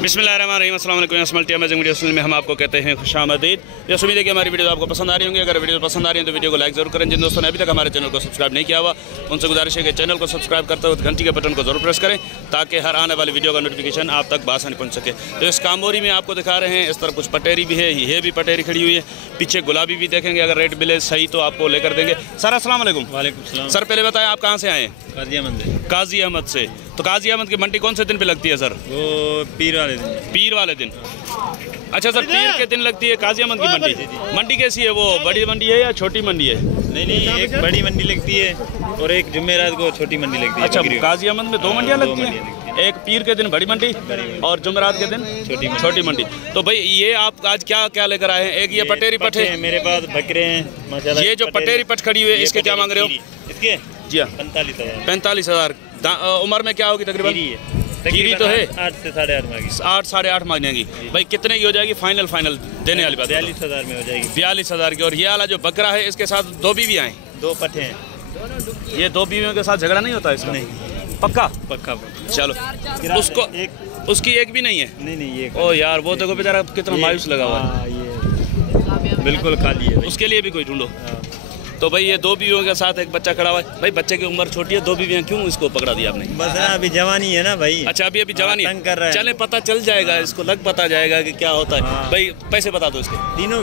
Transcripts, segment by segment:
बिस्मिल्लाहिर्रहमानिर्रहीम, अस्सलाम वालेकुम। मल्टी अमेजिंग वीडियो में हम आपको कहते हैं खुशामदीद। ये उम्मीद है कि हमारी वीडियो आपको पसंद आ रही होंगी। अगर वीडियो पसंद आ रही है तो वीडियो को लाइक जरूर करें। जिन दोस्तों ने अभी तक हमारे चैनल को सब्सक्राइब नहीं किया हुआ उनसे गुजारिश है कि चैनल को सब्सक्राइब करते हुए घंटी के बटन को जरूर प्रेस करें ताकि हर आने वाली वीडियो का नोटिफिकेशन आप तक बासानी पहुँच सके। तो इस कामोरी में आपको दिखा रहे हैं, इस तरफ कुछ पटेरी भी है, ये भी पटेरी खड़ी हुई है, पीछे गुलाबी भी देखेंगे। अगर रेट मिले सही तो आपको लेकर देंगे। सर अस्सलाम वालेकुम। वालेकुम सलाम। सर पहले बताएं आप कहाँ से आए हैं? काजी अहमद से। काजी अहमद से। तो काजी अहमद की मंडी कौन से दिन पे लगती है सर? वो पीर वाले दिन। पीर वाले दिन। अच्छा सर, पीर के दिन लगती है काजी अहमद की मंडी। मंडी कैसी है? वो बड़ी मंडी है या छोटी मंडी है? नहीं, एक बड़ी मंडी लगती है और एक जुमेरात को छोटी मंडी लगती है। अच्छा, काजी अहमद में दो मंडियाँ लगती हैं, एक पीर के दिन बड़ी मंडी और जुमेरात के दिन छोटी मंडी। तो भाई ये आप आज क्या क्या लेकर आए हैं? एक ये पटेरी पठ है मेरे पास, बकरे हैं माशाल्लाह। ये जो पटेरी पठ खड़ी हुई है इसके क्या मांग रहे हो? इसके जी हाँ 45,000। उम्र में क्या होगी तकरीबन? कीरी तो है 8 से 8.5 मांगी। 8 साढ़े 8 मांगेंगी। भाई कितने की हो जाएगी फाइनल देने वाली बात? 42,000 में हो जाएगी। 42,000 की। और ये वाला जो बकरा है इसके साथ दो बीवियाँ हैं? 2 पट्ठे हैं। ये दो बीवियों के साथ झगड़ा नहीं होता इसका? नहीं। पक्का। चलो, उसको उसकी एक भी नहीं है? नहीं ये। ओ यार, वो देखो बेचारा कितना मायूस लगा हुआ है। ये बिल्कुल खाली है। उसके लिए भी कोई ढूंढो। तो भाई ये दो बीवियों के साथ एक बच्चा खड़ा हुआ है। भाई बच्चे की उम्र छोटी है, दो बीवियां क्यों इसको पकड़ा दिया आपने? बस अभी जवानी है ना भाई। अच्छा, अभी जवानी तंग कर रहा है। चले पता चल जाएगा, इसको लग पता जाएगा कि क्या होता है। भाई पैसे बता दो इसके। तीनों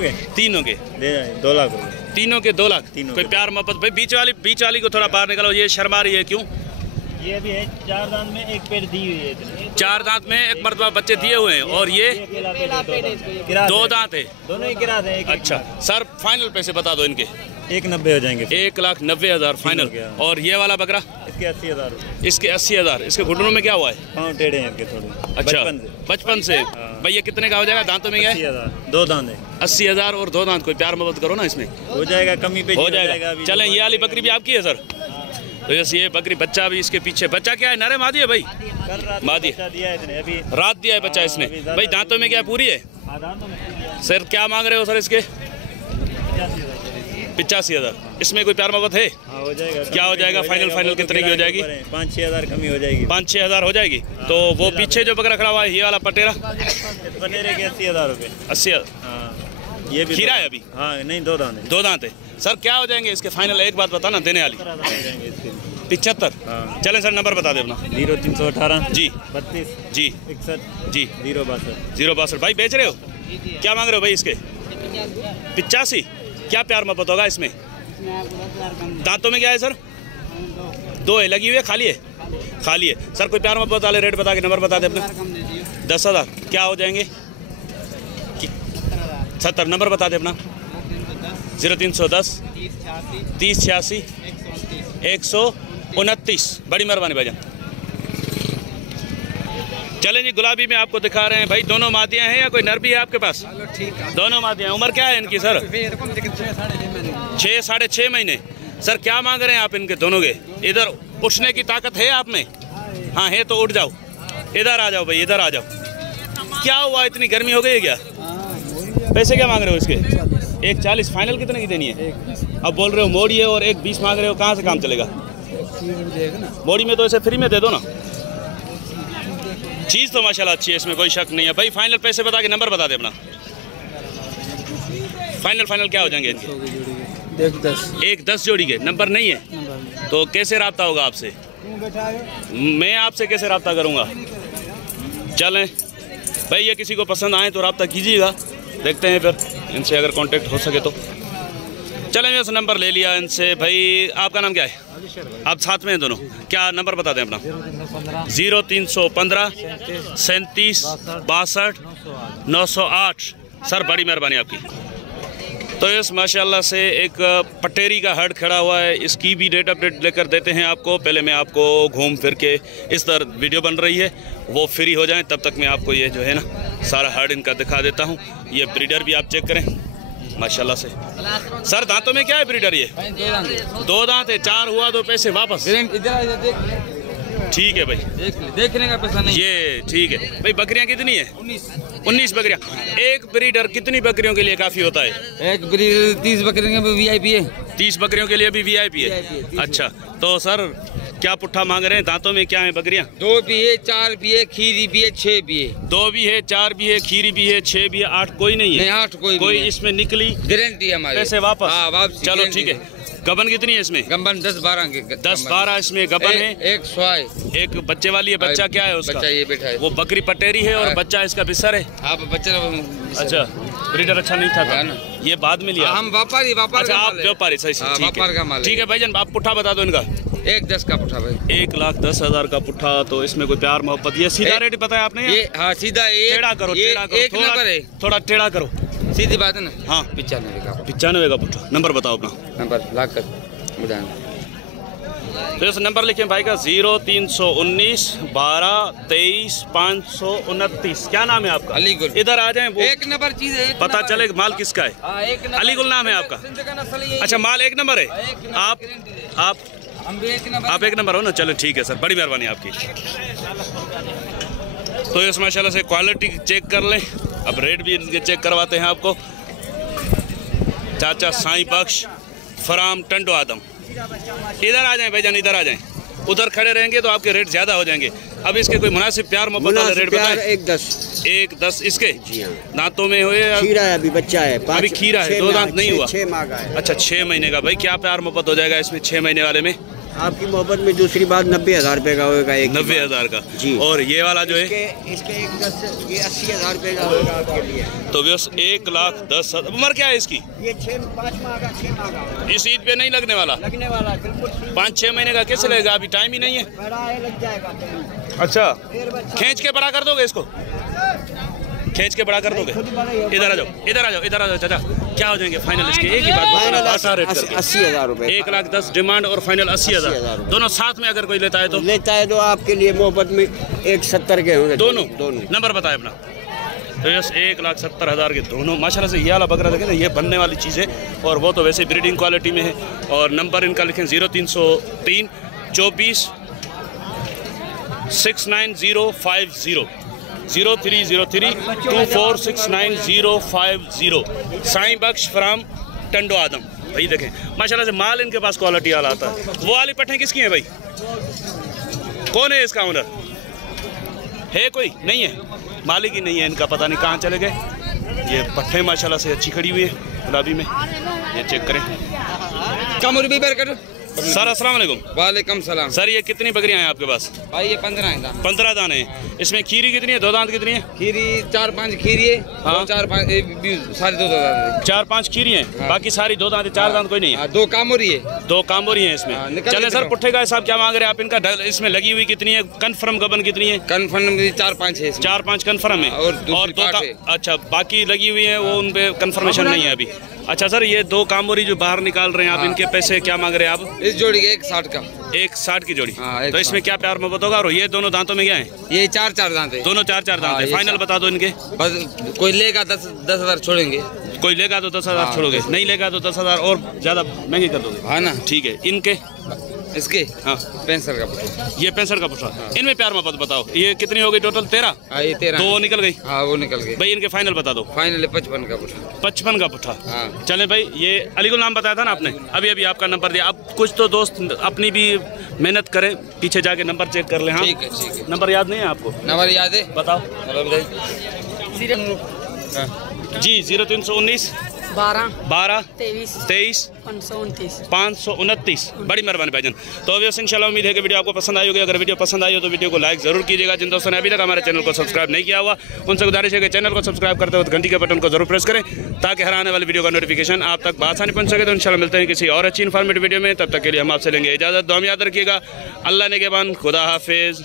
के दे 2 लाख। तीनों के 2 लाख। तीनों कोई प्यार मोहब्बत। भाई बीच वाली को थोड़ा बाहर निकालो, ये शर्मा रही है क्यों? ये अभी है 4 दांत में एक पेड़ दी हुई है। 4 दांत में एक मर्तबा बच्चे दिए हुए हैं और ये 2 दांत है। दोनों ही गिरा दें। अच्छा सर, फाइनल पैसे बता दो इनके। 1,90 हो जाएंगे। 1,90,000 फाइनल। और ये वाला बकरा? इसके 80,000। इसके 80,000। इसके घुटनों में क्या हुआ है? पाँव टेढ़े हैं इनके थोड़े। अच्छा, बचपन से। भाई ये कितने का हो जाएगा? दांतों में क्या है? 2 दांत है। 80,000 और 2 दांत। कोई प्यार मोहब्बत करो ना इसमें, हो जाएगा, कमी पे हो जाएगा। चलें, ये वाली बकरी भी आपकी है सर? तो जैसे ये बकरी, बच्चा भी इसके पीछे। बच्चा क्या है, नर मादी है? भाई मादी अभी रात दिया है बच्चा इसने। भाई दांतों में क्या पूरी है? सर क्या मांग रहे हो सर इसके? 85,000। इसमें कोई प्यार मोहब्बत है? हो जाएगा। क्या हो जाएगा फाइनल कितने की हो जाएगी? 5-6 हज़ार कमी हो जाएगी। 5-6 हज़ार हो जाएगी। तो वो पीछे जो बकरा खड़ा हुआ है, ये वाला पटेरा? पटेरे के 80,000 रुपये। 80,000। ये भी खीरा है अभी? हाँ, नहीं 2 दांत है। 2 दांत है। सर क्या हो जाएंगे इसके फाइनल? एक बात बताना देने वाली। 75। चलें सर, नंबर बता दे अपना। 0318 जी 32 जी 61 जी 062। भाई बेच रहे हो? क्या मांग रहे हो भाई इसके? 85। क्या प्यार मोहब्बत होगा इसमें? दांतों में क्या है सर? 2 है। लगी हुई है? खाली है। सर कोई प्यार मोहब्बत वाले रेट बता के नंबर बता दे अपना। 10,000। क्या हो जाएंगे? 70। नंबर बता दे अपना। 0310 30 86 129। बड़ी मेहरबानी भाईजान। चलें जी, गुलाबी में आपको दिखा रहे हैं। भाई दोनों मादियाँ हैं या कोई नर भी है आपके पास? दोनों मादियाँ। उम्र क्या है इनकी सर? 6 साढ़े 6 महीने। सर क्या मांग रहे हैं आप इनके दोनों के? इधर उठने की ताकत है आप में? हाँ है तो उठ जाओ, इधर आ जाओ भाई, इधर आ जाओ। क्या हुआ, इतनी गर्मी हो गई है क्या? पैसे क्या मांग रहे हो इसके? 1,40। फाइनल कितने की देनी है? अब बोल रहे हो मोड़ी है और 1,20 मांग रहे हो, कहाँ से काम चलेगा? मोड़ी में तो ऐसे फ्री में दे दो ना। चीज़ तो माशाल्लाह अच्छी है, इसमें कोई शक नहीं है। भाई फाइनल पैसे बता के नंबर बता दे अपना। फाइनल क्या हो जाएंगे इनके? 1,10 जोड़ी के। नंबर नहीं है तो कैसे रब्ता होगा आपसे? मैं आपसे कैसे रब्ता करूँगा? चलें भाई, ये किसी को पसंद आए तो रब्ता कीजिएगा, देखते हैं फिर इनसे अगर कांटेक्ट हो सके तो। चलें, मैं उस नंबर ले लिया इनसे। भाई आपका नाम क्या है? आप साथ में हैं दोनों? क्या नंबर बता दें अपना? 0315 37 62 908। सर बड़ी मेहरबानी आपकी। तो इस माशाल्लाह से एक पटेरी का हर्ड खड़ा हुआ है, इसकी भी डेट अपडेट लेकर देते हैं आपको। पहले मैं आपको घूम फिर के, इस तरह वीडियो बन रही है, वो फ्री हो जाएं तब तक मैं आपको ये जो है ना सारा हर्ड इनका दिखा देता हूँ। ये ब्रीडर भी आप चेक करें माशाल्लाह से। सर दांतों में क्या है ब्रीडर? ये 2 दांत है। 4 हुआ तो पैसे वापस? ठीक है भाई, देखने का पैसा नहीं। ये ठीक है भाई। बकरियां कितनी है? 19 बकरियां। एक ब्रीडर कितनी बकरियों के लिए काफ़ी होता है? एक ब्रीडर 30 बकरियों के VIP है। 30 बकरियों के लिए भी VIP है। अच्छा, तो सर क्या पुट्ठा मांग रहे हैं? दांतों में क्या है बकरियां? 2 भी है, 4 भी है, खीरी भी है, 6 भी है। 2 भी है, 4 भी है, खीरी भी है, 6 भी है, 8 कोई नहीं है? नहीं, 8 कोई इसमें निकली गारंटी है हमारी। पैसे वापस? हाँ, वापस। चलो ठीक है। गबन कितनी है इसमें? गबन 10-12 के 10-12 इसमें गबन है। एक स्वाय, एक बच्चे वाली है। बच्चा क्या है उसका? बच्चा ये बैठा है। वो बकरी पटेरी है और बच्चा इसका बिस्सर है। आप बच्चा अच्छा, ब्रीडर अच्छा नहीं था ना? ये बाद में लिया? हम व्यापारी अच्छा, आप व्यापारी? सही सही, व्यापार का माल। ठीक है भाईजान, आप पुट्ठा बता दो इनका। 1,10 का पुट्ठा भाई। 1,10,000 का पुट्ठा। तो इसमें कोई प्यार मोहब्बत? ये सीधा रेट बताया आपने? ये हाँ सीधा। टेढ़ा करो, टेढ़ा करो, थोड़ा टेढ़ा करो। सीधी बात है ना? हाँ, 95 का। 95 का पुट्ठा। नंबर बताओ अपना। नंबर लाख कर तो इस नंबर लिखे भाई का 0319 12 23 529। क्या नाम है आपका? अलीगुल। इधर आ जाएं, वो एक नंबर चीज है। पता चले माल किसका है। अलीगुल नाम है आपका? अच्छा, माल 1 नंबर है। आप एक नंबर हो ना? चलो ठीक है सर, बड़ी मेहरबानी आपकी। तो इस माशाल्लाह से क्वालिटी चेक कर लें। अब रेट भी इनके चेक करवाते हैं आपको। चाचा साईं बख्श फराम टंडो आदम, इधर आ जाएं भाईजान, इधर आ जाएं। उधर खड़े रहेंगे तो आपके रेट ज्यादा हो जाएंगे। अब इसके कोई मुनासिब प्यार मोहब्बत वाले रेट बताएं। 1,10 इसके। दांतों में हुए? खीरा है, अभी बच्चा है। अभी खीरा है, 2 दांत नहीं हुआ। 6 माह का है। अच्छा, 6 महीने का। भाई क्या प्यार मोहब्बत हो जाएगा इसमें 6 महीने वाले में? आपकी मोहब्बत में दूसरी बात 90,000 रुपए का होगा। 90,000 का जी। और ये वाला जो है इसके 1,10 ये 80,000 रुपए का होगा आपके लिए। तो बस 1,10,000। उम्र क्या है इसकी? ये 5 माह का, 6 माह का। इस ईद पे नहीं लगने वाला? लगने वाला बिल्कुल। 5-6 महीने का कैसे लगेगा? अभी टाइम ही नहीं है। बड़ा है, लग जाएगा। अच्छा, खींच के बड़ा कर दोगे इसको? खींच के बड़ा कर दोगे? इधर आ जाओ, इधर आ जाओ, इधर आ जाओ चाचा। क्या हो जाएंगे फाइनल इसके? एक ही बात बताना, आसान रेट करके। 80,000 रुपए। 1,10,000 डिमांड और फाइनल 80,000। दोनों साथ में अगर कोई लेता है तो आपके लिए मोहब्बत में 1,70 के होंगे। दोनों नंबर बताए अपना। तो यस 1,70,000 के दोनों। माशाल्लाह से ये वाला बकरा देखें ना, ये बनने वाली चीज़ है और वो तो वैसे ब्रीडिंग क्वालिटी में है। और नंबर इनका लिखें 0303 24 69050 0303 246950। साईं बख्श फ्राम टंडो आदम। भाई देखें माशाल्लाह से माल इनके पास क्वालिटी वाला आता है। वो वाली पट्टें किसकी हैं भाई? कौन है इसका ओनर? है कोई? नहीं है, मालिक ही नहीं है इनका। पता नहीं कहाँ चले गए। ये पट्टे माशाल्लाह से अच्छी खड़ी हुई है गुलाबी में। ये चेक करें। सर अस्सलाम वालेकुम। वालेकुम सलाम। सर ये कितनी बकरियां हैं आपके पास? भाई ये 15 है। 15 दाने हैं। इसमें खीरी कितनी है? 2 दांत कितनी है? खीरी 4-5 खीरी है। हाँ, 4-5 सारी 2 दांत। 4-5 खीरी हैं। हाँ। बाकी सारी 2 दांत, 4 दांत कोई नहीं है। 2 कामोरी है। 2 कामोरी हैं इसमें। चले सर, पुट्ठे का हिसाब क्या मांग रहे हैं आप इनका? इसमें लगी हुई कितनी है? कन्फर्म गबन कितनी है? कन्फर्म 4-5 है। 4-5 कन्फर्म है और 2 अच्छा बाकी लगी हुई है, वो उन पे कन्फर्मेशन नहीं है अभी। अच्छा सर, ये 2 कामोरी जो बाहर निकाल रहे हैं आप, इनके पैसे क्या मांग रहे हैं आप? इस जोड़ी के 1,60 का। 1,60 की जोड़ी। तो इसमें क्या प्यार मोहब्बत होगा? और ये दोनों दांतों में क्या है? ये 4-4 दांत है। दोनों 4-4 दांत है। फाइनल बता दो इनके। बस कोई लेगा 10,000 छोड़ेंगे। कोई लेगा तो 10,000 छोड़ोगे, नहीं लेगा तो 10,000 और ज्यादा महंगे कर दोगे। हाँ ना, ठीक है। इनके इसके हाँ 65 का पुट्ठा। ये 65 का पुट्ठा। इनमें प्यार मोहब्बत बताओ, ये कितनी हो गई टोटल? 13। हाँ ये 13। 2 निकल गई। हाँ वो निकल गई भाई। इनके फाइनल बता दो। फाइनल 55 का पुट्ठा। 55 का पुट्ठा। हाँ चले भाई। ये अलीगुल नाम बताया था ना आपने? अभी अभी आपका नंबर दिया। अब कुछ तो दोस्त अपनी भी मेहनत करें, पीछे जाके नंबर चेक कर ले। हाँ ठीक है। नंबर याद नहीं है आपको? नंबर याद है, बताओ जी। 0319 12 23 529। बड़ी मेहरबानी भाईजान। तो अभी इंशाल्लाह उम्मीद है कि वीडियो आपको पसंद आई होगी। अगर वीडियो पसंद आई हो तो वीडियो को लाइक जरूर कीजिएगा। जिन दोस्तों ने अभी तक हमारे चैनल को सब्सक्राइब नहीं किया हुआ उनसे गुजारिश है कि चैनल को सब्सक्राइब करते वक्त घंटी के बटन को जरूर प्रेस करें ताकि हर आने वाली वीडियो का नोटिफिकेशन आप तक आसानी पहुंच सके। तो इंशाल्लाह मिलते हैं किसी और अच्छी इन्फॉर्मेटिव वीडियो में। तब तक के लिए हम आपसे लेंगे इजाज़त। दुआ में याद रखिएगा। अल्लाह ने के बान, खुदा हाफिज़।